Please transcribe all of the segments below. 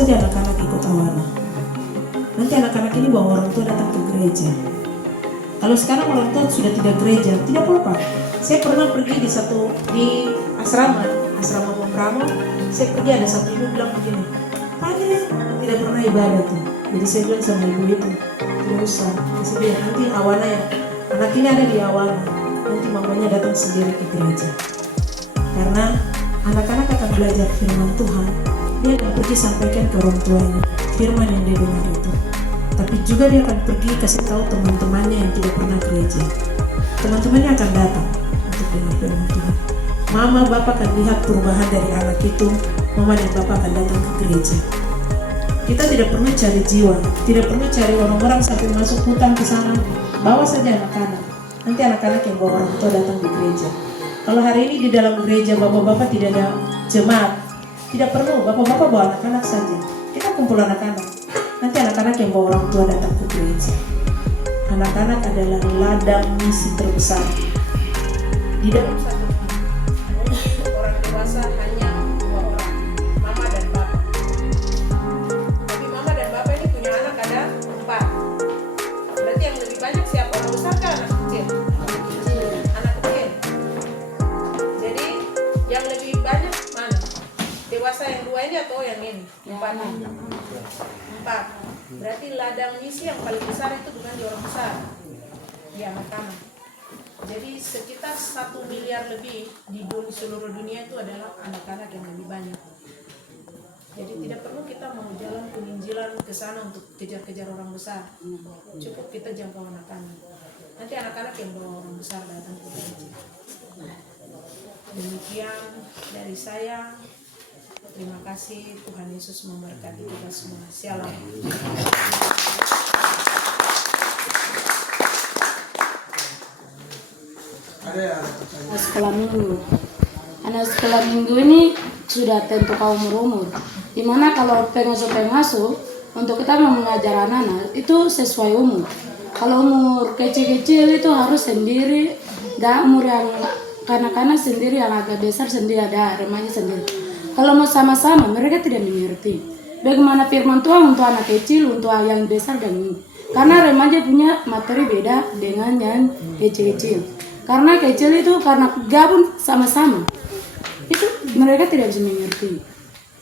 saja anak-anak ikut awana. Nanti anak-anak ini bawa orang tua datang ke gereja. Kalau sekarang orang tua sudah tidak gereja, tidak apa-apa. Saya pernah pergi di asrama Bung Ramo. Saya pergi, ada satu ibu bilang begini, "Pane tidak pernah ibadah tuh." Jadi saya bilang sama ibu itu, tidak usah. Saya bilang nanti awana ya, anak ini ada di awana, nanti mamanya datang sendiri ke gereja. Karena anak-anak akan belajar firman Tuhan, dia akan pergi sampaikan ke orang tuanya firman yang dia dengar itu. Tapi juga dia akan pergi kasih tahu teman-temannya yang tidak pernah gereja. Teman-temannya akan datang untuk dengar firman Tuhan. Mama, bapak akan lihat perubahan dari anak itu. Mama dan bapak akan datang ke gereja. Kita tidak perlu cari jiwa, tidak perlu cari orang-orang sampai masuk hutan ke sana. Bawa saja anak-anak. Nanti anak-anak yang bawa orang tua datang di gereja. Kalau hari ini di dalam gereja bapak-bapak tidak ada jemaat, tidak perlu, bapak-bapak bawa anak-anak saja. Kita kumpul anak-anak. Nanti anak-anak yang bawa orang tua datang ke gereja. Anak-anak adalah ladang misi terbesar. Di dalam satu orang dewasa hanya 2 orang, mama dan bapak. Tapi mama dan bapak ini punya anak ada 4. Berarti yang lebih banyak siapa? Orang besar kan anak kecil? Anak kecil. Jadi yang lebih banyak mana? Dewasa yang 2 ini atau yang ini? 4. Berarti ladang misi yang paling besar itu bukan di orang besar, di anak-anak. Jadi sekitar 1 miliar lebih di seluruh dunia itu adalah anak-anak yang lebih banyak. Jadi tidak perlu kita mau jalan penginjilan ke sana untuk kejar-kejar orang besar. Cukup kita jangkau anak-anak. Nanti anak-anak yang bawa orang besar datang ke gereja. Demikian dari saya. Terima kasih, Tuhan Yesus memberkati kita semua. Shalom. Sekolah minggu. Anak sekolah minggu ini sudah tentu kaum umur. Dimana kalau pengasuh untuk kita mengajar anak-anak itu sesuai umur. Kalau umur kecil-kecil itu harus sendiri, dan umur yang kanak-kanak sendiri, yang agak besar sendiri, ada remaja sendiri. Kalau mau sama-sama mereka tidak mengerti bagaimana firman Tuhan untuk anak kecil, untuk yang besar dan ini. Karena remaja punya materi beda dengan yang kecil-kecil. Karena kecil itu karena gabung sama-sama, itu mereka tidak bisa mengerti.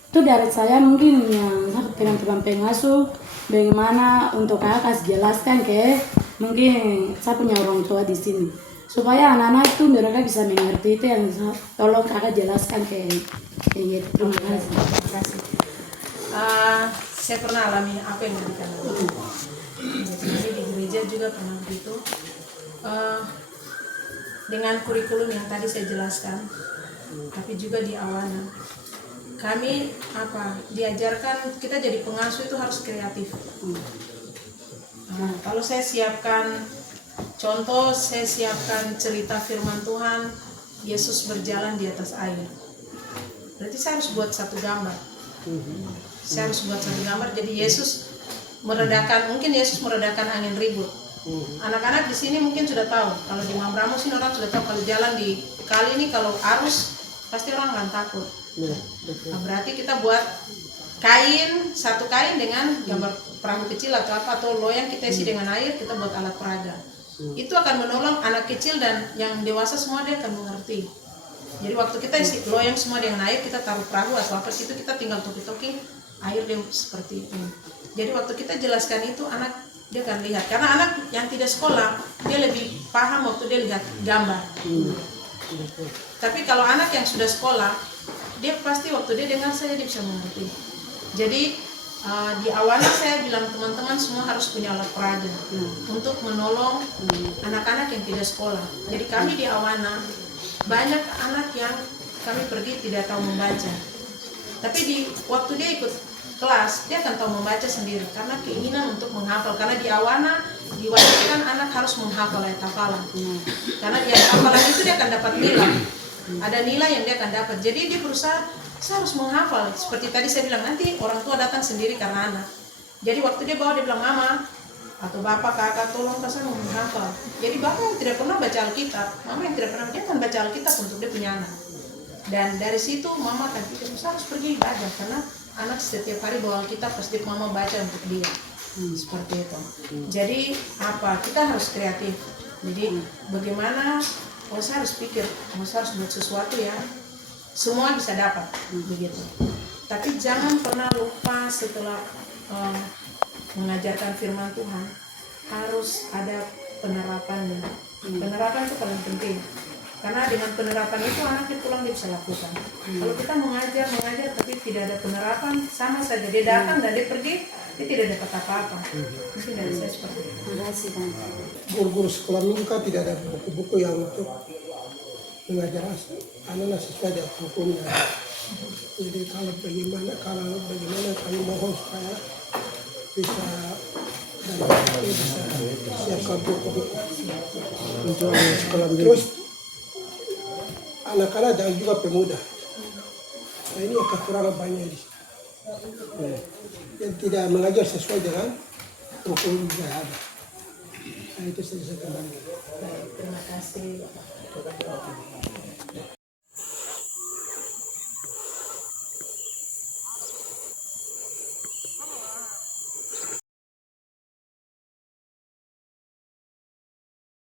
Itu dari saya mungkin yang teman-teman pengasuh, bagaimana untuk kakak kasih jelaskan ke mungkin saya punya orang tua di sini, supaya anak-anak itu mereka bisa mengerti. Itu yang tolong kakak jelaskan ke gitu. Terima kasih. Terima kasih. Saya pernah alami apa yang diberikan itu. Jadi di gereja juga pernah begitu. Dengan kurikulum yang tadi saya jelaskan, tapi juga di awana kami diajarkan kita jadi pengasuh itu harus kreatif. Kalau saya siapkan contoh, saya siapkan cerita firman Tuhan, Yesus berjalan di atas air. Berarti saya harus buat satu gambar. Jadi Yesus mungkin Yesus meredakan angin ribut. Anak-anak di sini mungkin sudah tahu, kalau di Mambramo sini orang sudah tahu kalau jalan di kali ini kalau arus pasti orang akan takut. Nah, berarti kita buat satu kain dengan gambar perahu kecil atau apa, atau loyang kita isi dengan air, kita buat alat peraga. Itu akan menolong anak kecil dan yang dewasa semua dia akan mengerti. Jadi waktu kita isi loyang semua dengan air, kita taruh perahu atau apa situ, kita tinggal toki-toki air dia seperti ini. Jadi waktu kita jelaskan itu anak dia akan lihat, karena anak yang tidak sekolah dia lebih paham waktu dia lihat gambar. Tapi kalau anak yang sudah sekolah, dia pasti waktu dia dengar saja dia bisa mengerti. Jadi di awalnya saya bilang teman-teman semua harus punya alat peraga untuk menolong anak-anak yang tidak sekolah. Jadi kami di Awana banyak anak yang kami pergi tidak tahu membaca. Tapi waktu dia ikut kelas, dia akan tahu membaca sendiri karena keinginan untuk menghafal. Karena di Awana diwajibkan anak harus menghafal ayat hafalan. Karena di ayat hafalan itu dia akan dapat nilai. Ada nilai yang dia akan dapat. Jadi dia berusaha, saya harus menghafal. Seperti tadi saya bilang, nanti orang tua datang sendiri karena anak. Jadi waktu dia bawa, dia bilang, mama atau bapak, kakak, tolong saya menghafal. Jadi bapak yang tidak pernah baca Alkitab, mama yang tidak pernah, dia akan baca Alkitab untuk dia punya anak. Dan dari situ mama akan pikir, saya harus pergi ibadah karena anak setiap hari bawa Alkitab pasti mama baca untuk dia. Seperti itu. Jadi apa? Kita harus kreatif. Jadi bagaimana? Saya harus pikir, saya harus buat sesuatu ya. Semua bisa dapat, begitu. Tapi jangan pernah lupa setelah mengajarkan firman Tuhan harus ada penerapannya. Penerapan itu paling penting. Karena dengan penerapan itu anaknya pulang dia bisa lakukan. Kalau kita mengajar tapi tidak ada penerapan, sama saja dia datang dan dia pergi, dia tidak dapat apa-apa. Mungkin dari saya seperti itu. Terima kasih, Tante. Guru-guru sekolah minggu kan tidak ada buku-buku yang untuk mengajar anak-anak sesuai dengan hukumnya. Jadi kalau bagaimana kami mohon supaya bisa siapkan buku-buku untuk sekolah minggu. Terus anak-anak dan juga pemuda. Nah, ini kekurangan banyak di sini. Yang tidak mengajar sesuai dengan hukum yang ada. Nah, itu saya kembali.